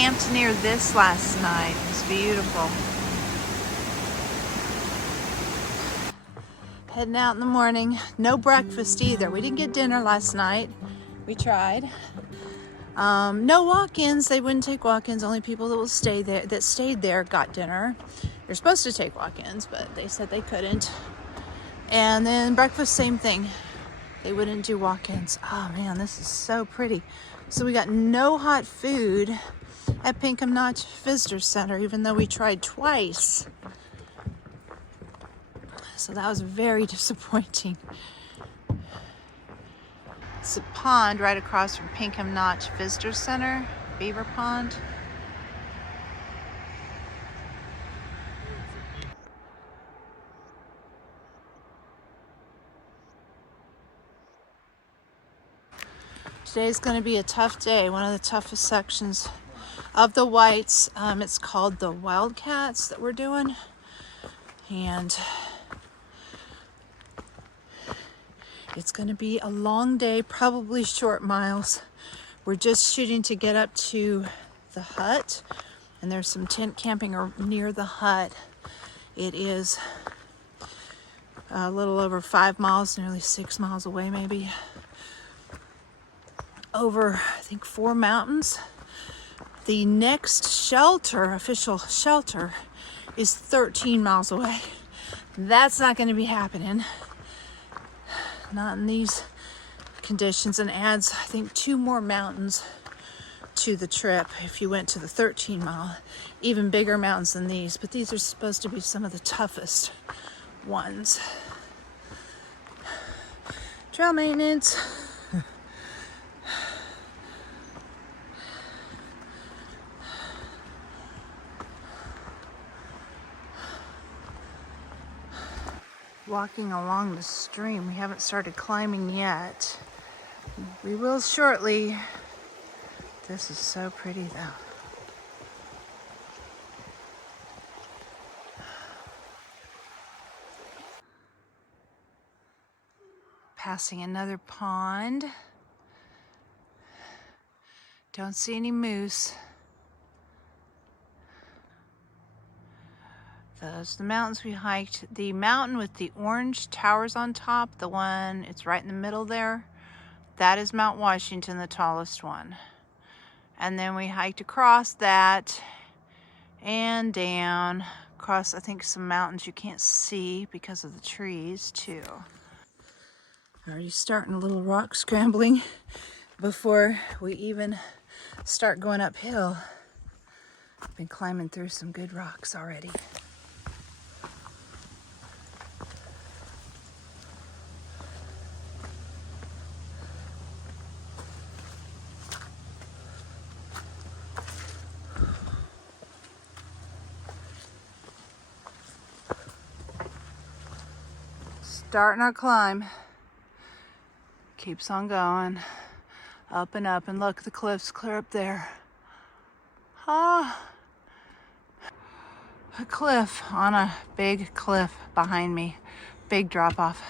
camped near this last night. It was beautiful. Heading out in the morning. No breakfast either. We didn't get dinner last night. We tried. No walk-ins. They wouldn't take walk-ins. Only people that stayed there got dinner. They're supposed to take walk-ins, but they said they couldn't. And then breakfast, same thing. They wouldn't do walk-ins. Oh man, this is so pretty. So we got no hot food at Pinkham Notch Visitor Center, even though we tried twice. So that was very disappointing. It's a pond right across from Pinkham Notch Visitor Center, Beaver Pond. Today's going to be a tough day, one of the toughest sections of the Whites. It's called the Wildcats that we're doing. And it's going to be a long day, probably short miles. We're just shooting to get up to the hut, and there's some tent camping near the hut. It is a little over 5 miles, nearly 6 miles away maybe. Over, I think, 4 mountains. The next shelter, official shelter, is 13 miles away. That's not going to be happening. Not in these conditions, and adds, I think, 2 more mountains to the trip if you went to the 13-mile. Even bigger mountains than these, but these are supposed to be some of the toughest ones. Trail maintenance. Walking along the stream. We haven't started climbing yet. We will shortly. This is so pretty though. Passing another pond. Don't see any moose. Those are the mountains we hiked. The mountain with the orange towers on top, the one, it's right in the middle there, that is Mount Washington, the tallest one. And then we hiked across that and down, across, I think, some mountains you can't see because of the trees too. Already starting a little rock scrambling before we even start going uphill. Been climbing through some good rocks already. Starting our climb. Keeps on going. Up and up, and look, the cliff's clear up there. Ah, a cliff on a big cliff behind me. Big drop off.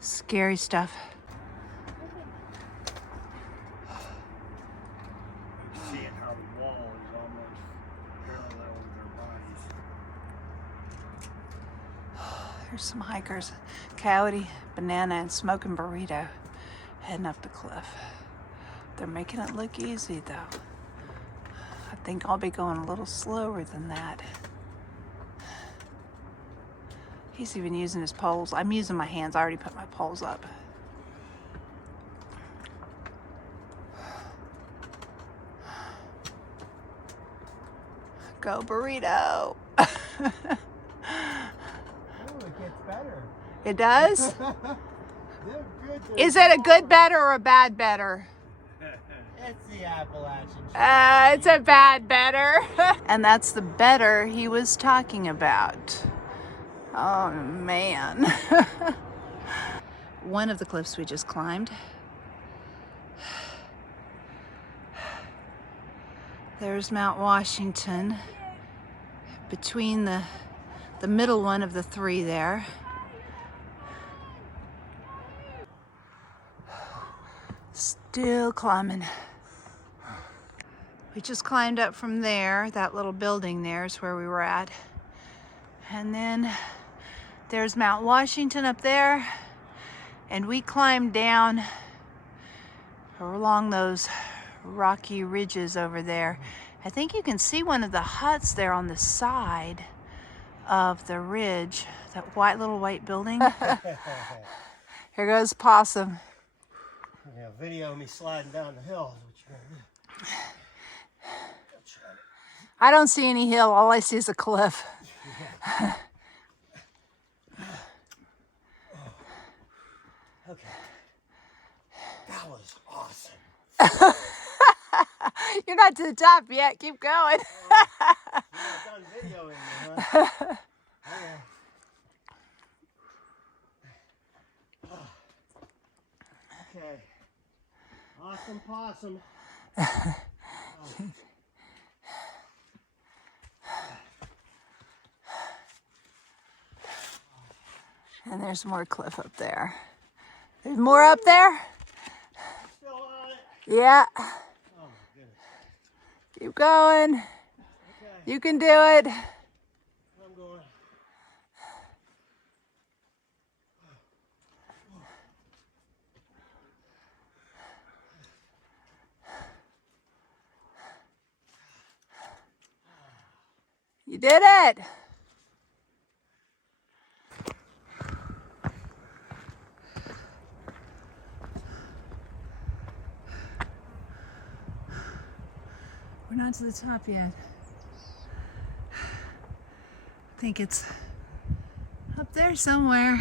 Scary stuff. Seeing how the wall is almost parallel with their bodies. There's some hikers. Coyote, banana, and smoking burrito heading up the cliff. They're making it look easy though. I think I'll be going a little slower than that. He's even using his poles. I'm using my hands. I already put my poles up. Go burrito. Oh, it gets better. It does? Good. Is it a good better or a bad better? It's the Appalachian. It's a bad better. And that's the better he was talking about. Oh man. One of the cliffs we just climbed. There's Mount Washington between the middle one of the 3 there. Still climbing. We just climbed up from there. That little building there is where we were at. And then there's Mount Washington up there. And we climbed down along those rocky ridges over there. I think you can see one of the huts there on the side of the ridge. That little white building. Here goes Possum. Yeah, video me sliding down the hill is what you're gonna do. I don't see any hill. All I see is a cliff. Okay. That was awesome. You're not to the top yet. Keep going. You're not done videoing me, huh? Okay. Awesome possum. And there's more cliff up there. There's more up there? Still on it. Yeah. Oh my goodness. Keep going. Okay. You can do it. I'm going. You did it. We're not to the top yet. I think it's up there somewhere.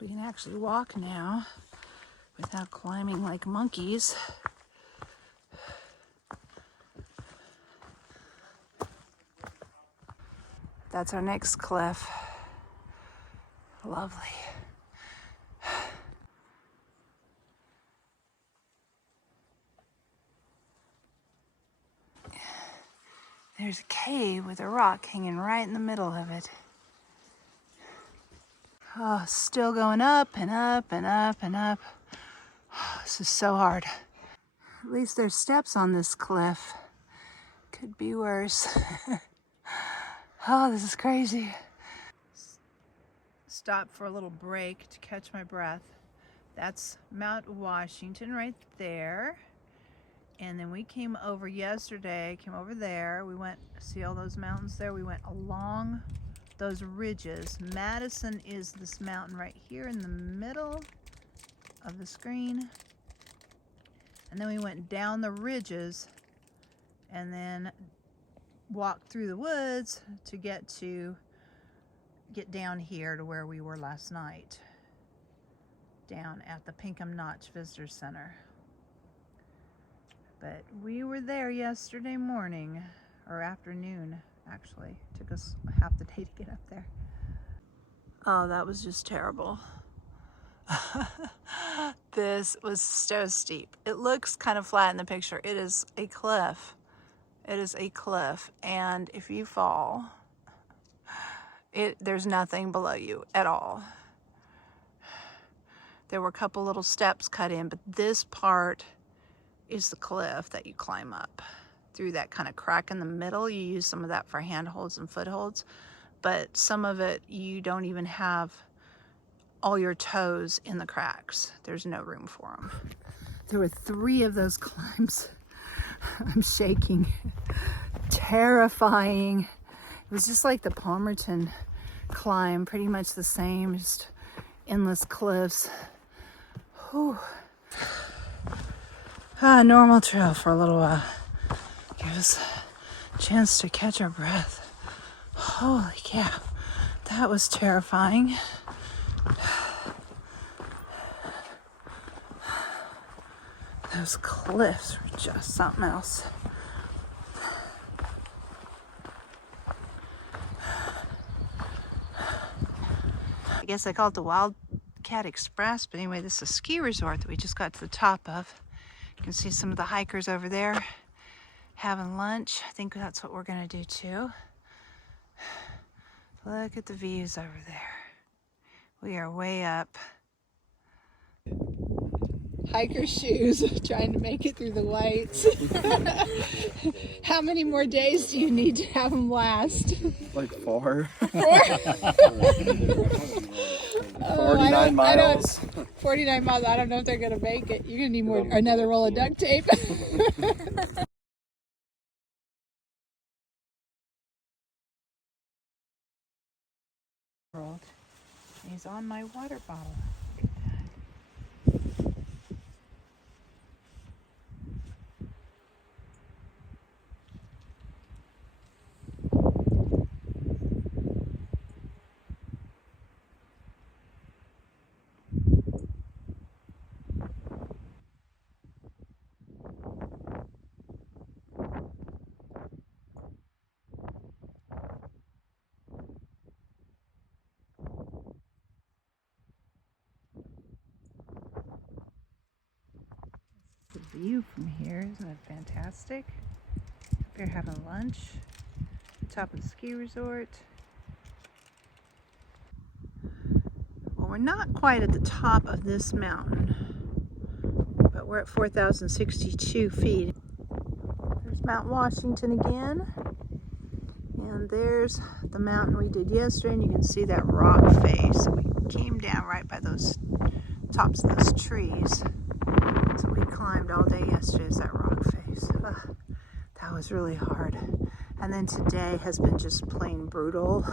We can actually walk now without climbing like monkeys. That's our next cliff. Lovely. There's a cave with a rock hanging right in the middle of it. Oh, still going up and up and up and up. Oh, this is so hard. At least there's steps on this cliff. Could be worse. Oh, this is crazy. Stop for a little break to catch my breath. That's Mount Washington right there. And then we came over yesterday, came over there. We went, see all those mountains there? We went along those ridges. Madison is this mountain right here in the middle of the screen. And then we went down the ridges and then walked through the woods to get down here to where we were last night, down at the Pinkham Notch Visitor Center. But we were there yesterday morning, or afternoon actually. Took us half the day to get up there. Oh, that was just terrible. This was so steep. It looks kind of flat in the picture. It is a cliff. It is a cliff, and if you fall, there's nothing below you at all. There were a couple little steps cut in, but this part is the cliff that you climb up through that kind of crack in the middle. You use some of that for handholds and footholds, but some of it you don't even have all your toes in the cracks. There's no room for them. There were 3 of those climbs. I'm shaking. Terrifying. It was just like the Palmerton climb, pretty much the same, just endless cliffs. Whew. Normal trail for a little while. Give us a chance to catch our breath. Holy cow, that was terrifying. Those cliffs were just something else. I guess I call it the Wildcat Express, but anyway, this is a ski resort that we just got to the top of. You can see some of the hikers over there having lunch. I think that's what we're gonna do too. Look at the views over there. We are way up. Hiker shoes, trying to make it through the whites. How many more days do you need to have them last? Like 4. 49 miles. 49 miles. I don't know if they're gonna make it. You're gonna need another roll of duct tape. He's on my water bottle. The view from here, isn't it fantastic? Up here having lunch, top of the ski resort. Well, we're not quite at the top of this mountain, but we're at 4,062 feet. There's Mount Washington again, and there's the mountain we did yesterday, and you can see that rock face. We came down right by those tops of those trees. So we climbed all day yesterday as that rock face. Ugh, that was really hard. And then today has been just plain brutal.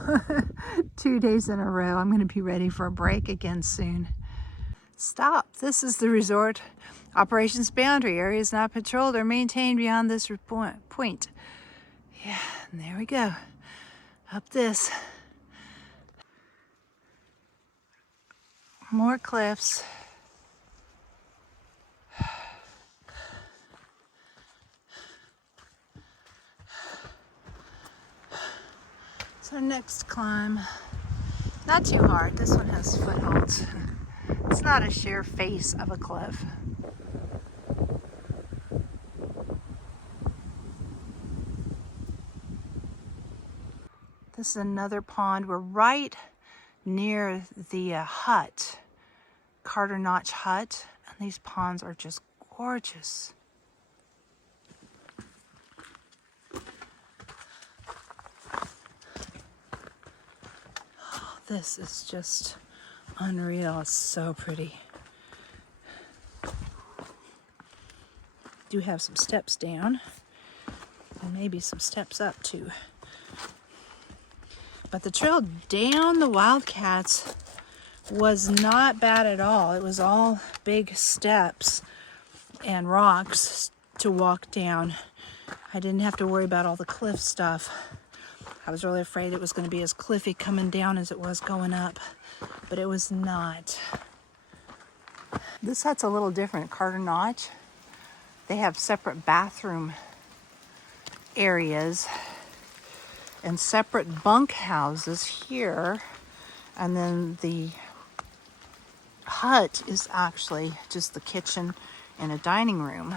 2 days in a row. I'm going to be ready for a break again soon. Stop. This is the resort. Operations boundary. Areas not patrolled or maintained beyond this point. Yeah, and there we go. Up this. More cliffs. Our next climb, not too hard. This one has footholds. It's not a sheer face of a cliff. This is another pond. We're right near the hut, Carter Notch Hut, and these ponds are just gorgeous. This is just unreal. It's so pretty. Do have some steps down and maybe some steps up too. But the trail down the Wildcats was not bad at all. It was all big steps and rocks to walk down. I didn't have to worry about all the cliff stuff. I was really afraid it was going to be as cliffy coming down as it was going up, but it was not. This hut's a little different, Carter Notch. They have separate bathroom areas and separate bunk houses here, and then the hut is actually just the kitchen and a dining room.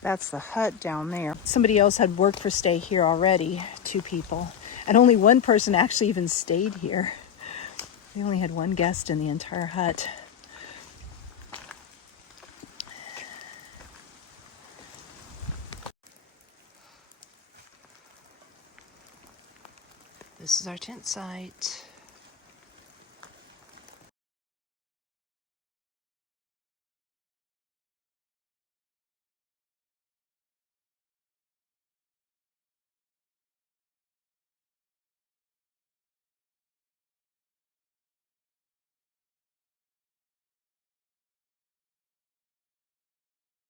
That's the hut down there. Somebody else had worked for stay here already, 2 people. And only one person actually even stayed here. They only had 1 guest in the entire hut. This is our tent site.